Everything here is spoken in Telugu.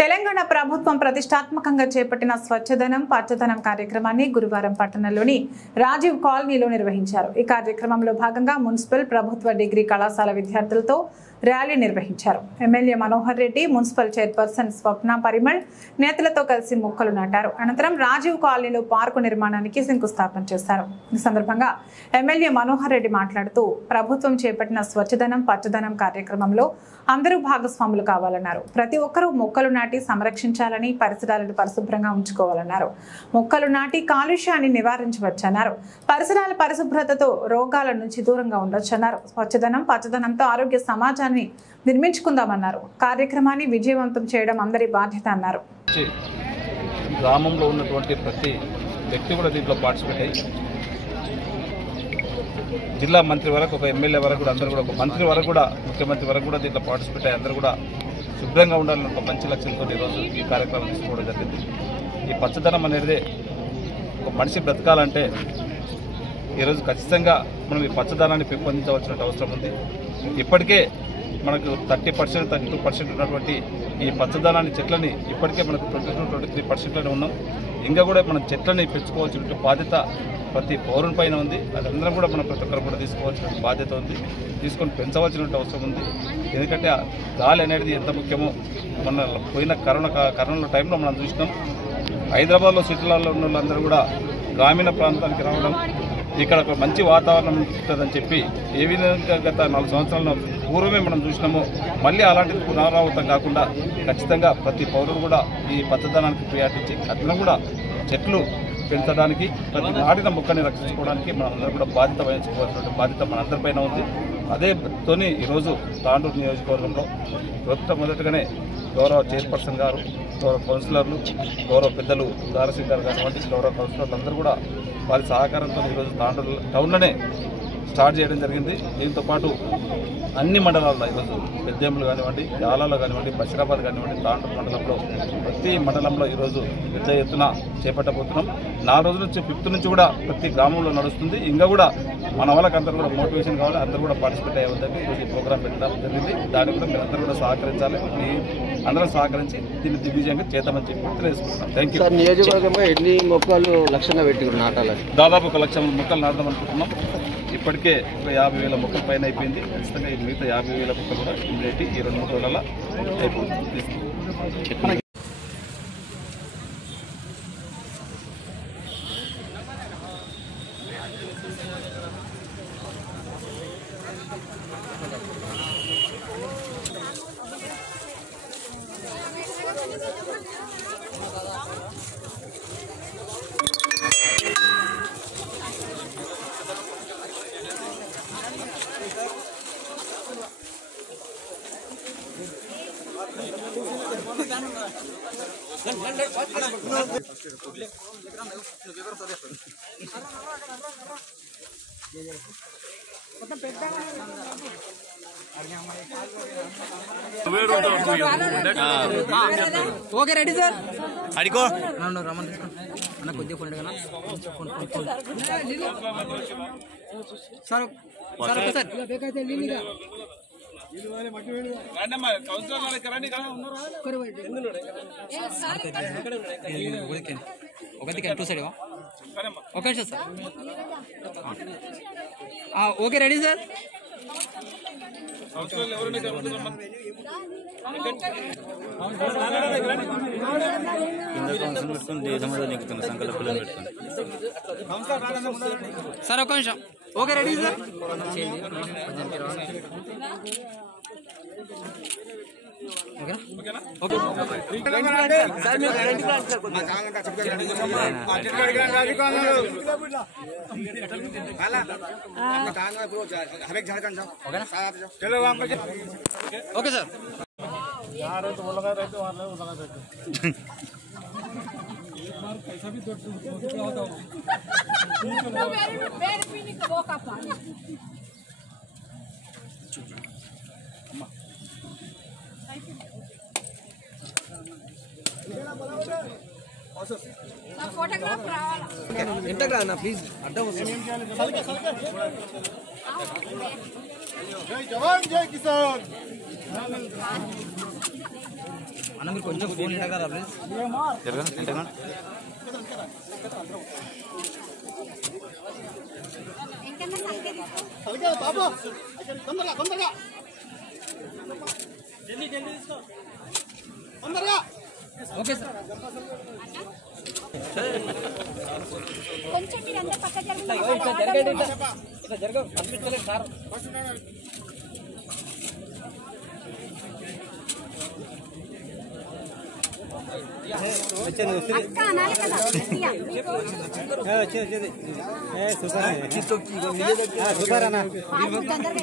తెలంగాణ ప్రభుత్వం ప్రతిష్టాత్మకంగా చేపట్టిన స్వచ్ఛదనం పచ్చదనం కార్యక్రమాన్ని గురువారం పట్టణంలోని రాజీవ్ కాలనీలో నిర్వహించారు. ఈ కార్యక్రమంలో భాగంగా మున్సిపల్ ప్రభుత్వ డిగ్రీ కళాశాల విద్యార్థులతో ర్యాలీ నిర్వహించారు. MLA Manohar Reddy, municipal chairperson Swapna Parimal నేతలతో కలిసి మొక్కలు నాటారు. అనంతరం రాజీవ్ కాలనీలో పార్కు నిర్మాణానికి శంకుస్థాపన చేశారు. ఈ సందర్భంగా ఎమ్మెల్యే మనోహర్ రెడ్డి మాట్లాడుతూ ప్రభుత్వం చేపట్టిన స్వచ్ఛదనం పచ్చదనం కార్యక్రమంలో అందరూ భాగస్వాములు కావాలన్నారు. ప్రతి ఒక్కరూ మొక్కలు నాటి సంరక్షించాలని, పరిసరాలను పరిశుభ్రంగా ఉంచుకోవాలన్నారు. మొక్కలు నాటి కాలుష్యాన్ని నివారించవచ్చన్నారు. పరిసరాల పరిశుభ్రతతో రోగాల నుంచి దూరంగా ఉండొచ్చన్నారు. స్వచ్ఛదనం పచ్చదనంతో ఆరోగ్య సమాజాన్ని నిర్మించుకుందామన్నారు. కార్యక్రమాన్ని విజయవంతం చేయడం అందరి బాధ్యత అన్నారు. గ్రామంలో ఉన్నటువంటి ప్రతి వ్యక్తి కూడా దీంట్లో పార్టిసిపేట్ అయ్యి జిల్లా మంత్రి వరకు, ఒక ఎమ్మెల్యే వరకు కూడా, అందరూ కూడా, ఒక మంత్రి వరకు కూడా, ముఖ్యమంత్రి వరకు కూడా దీంట్లో పార్టిసిపేట్ అయ్యి అందరూ కూడా శుభ్రంగా ఉండాలని ఒక మంచి లక్ష్యంతో ఈరోజు ఈ కార్యక్రమం తీసుకోవడం జరిగింది. ఈ పచ్చదనం అనేది ఒక మనిషి బ్రతకాలంటే ఈరోజు ఖచ్చితంగా మనం ఈ పచ్చదనాన్ని పెంపొందించవలసిన అవసరం ఉంది. ఇప్పటికే మనకు 30%, 32% ఉన్నటువంటి ఈ పచ్చదనాన్ని చెట్లని ఇప్పటికే మనకు 22-23% ఉన్నాం. ఇంకా కూడా మనం చెట్లని పెంచుకోవాల్సిన బాధ్యత ప్రతి పౌరుని పైన ఉంది. అదందరం కూడా మనం ప్రతి ఒక్కరు కూడా తీసుకోవాల్సిన బాధ్యత ఉంది, తీసుకొని పెంచవలసిన అవసరం ఉంది. ఎందుకంటే ఆ గాలి అనేది ఎంత ముఖ్యమో మన పోయిన కరోనా టైంలో మనం చూసినాం. హైదరాబాద్లో సిటీలలో ఉన్న వాళ్ళందరూ కూడా గ్రామీణ ప్రాంతానికి రావడం, ఇక్కడ ఒక మంచి వాతావరణం ఉంటుందని చెప్పి ఏ విధంగా గత 4 సంవత్సరాల పూర్వమే మనం చూసినామో మళ్ళీ అలాంటిది పునరావృతం కాకుండా ఖచ్చితంగా ప్రతి పౌరుడు కూడా ఈ పచ్చదనానికి ప్రియారిటీ అట్లా కూడా చెట్లు పెంచడానికి, ప్రతి నాటిన మొక్కని రక్షించుకోవడానికి మనం అందరూ కూడా బాధ్యత వహించుకోవాల్సిన బాధ్యత మనందరిపైన ఉంది. అదేతోని ఈరోజు తాండూరు నియోజకవర్గంలో మొదటగానే గౌరవ చైర్పర్సన్ గారు, గౌరవ కౌన్సిలర్లు, గౌరవ పెద్దలు దారసింగ్ గారు కానివ్వండి, గౌరవ కౌన్సిలర్లు అందరూ కూడా వారి సహకారంతో ఈరోజు తాండూరు టౌన్లోనే స్టార్ట్ చేయడం జరిగింది. దీంతో పాటు అన్ని మండలాల్లో ఈరోజు పెద్దేములు కానివ్వండి, యాలాలో కానివ్వండి, బషీరాబాద్ కానివ్వండి, తాండూరు మండలంలో ప్రతి మండలంలో ఈరోజు పెద్ద ఎత్తున చేపట్టబోతున్నాం. 4 రోజుల నుంచి 5th నుంచి కూడా ప్రతి గ్రామంలో నడుస్తుంది. ఇంకా కూడా మన వాళ్ళకి అందరూ కూడా మోటివేషన్ కావాలి, అందరూ కూడా పార్టిసిపేట్ అయ్యే వద్దని ఈరోజు ఈ ప్రోగ్రాం పెట్టడం జరిగింది. దానికి కూడా మీరు అందరూ కూడా సహకరించాలి. అందరం సహకరించి దీన్ని దిగ్విజయంగా చేద్దామని చెప్పి తెలియజేసుకుంటున్నాం. Thank you. నియోజకవర్గంలో ఎన్ని మొక్కలు లక్షణ పెట్టి నాటాలి? దాదాపు 1 లక్ష మొక్కలు నాటడం అనుకుంటున్నాం. ఇప్పటికే ఒక 50,000 మొక్కల పైన అయిపోయింది. ఖచ్చితంగా ఈ మిగతా 50,000 మొక్కలు కూడా ఇమ్మీడియట్ ఈ 2-3 రోజులలో అయిపోతుంది. Okay ready sir. అడిగో అన్న కొద్దిగా ఫోన్ అడగనా సార్. ఒకటి 2 side okay sir. Okay ready sir. Sir ఒక నిమిషం. Okay ready sir. Okay sir. Photograph రావాలా? ఎంతకు రానా ప్లీజ్ అడ్డం వస్తుంది. జై జవాన్ జై కిసాన్. అన్న మీరు కొంచెం ఫోన్ ఇంటగా ప్లీజ్ ఓకే సార్ కొంచెం మీరందరూ పక్క జరగదు కనిపించలేదు సార్ అక్క అనాలి కదా గట్టిగా. సూపర్ అన్న తొందరగా